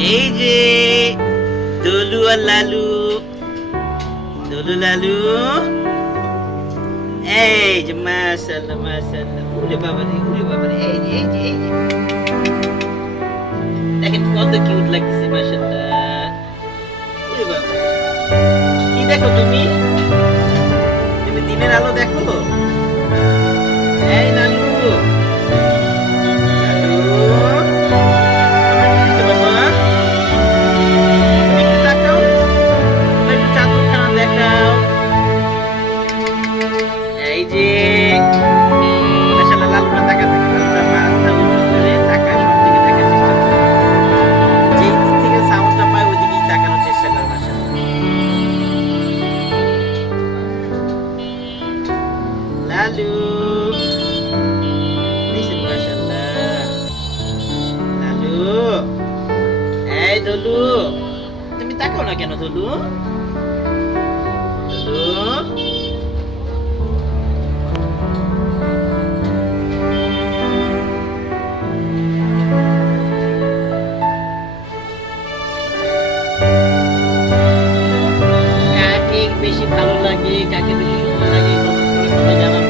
AJ duluan lalu dulu lalu eh hey, jemas udah bapak ni, udah bapak ni AJ AJ AJ Nah, itu all the cute like this emotion Udah bapak. kita dekho tumi. Ini tine lalu dekho. Ini selalu ini sudah sana. lalu eh hey, dulu tapi tak kau lagi nonton dulu dulu kaki besi palu lagi kaki besi lagi kau masih belum jalan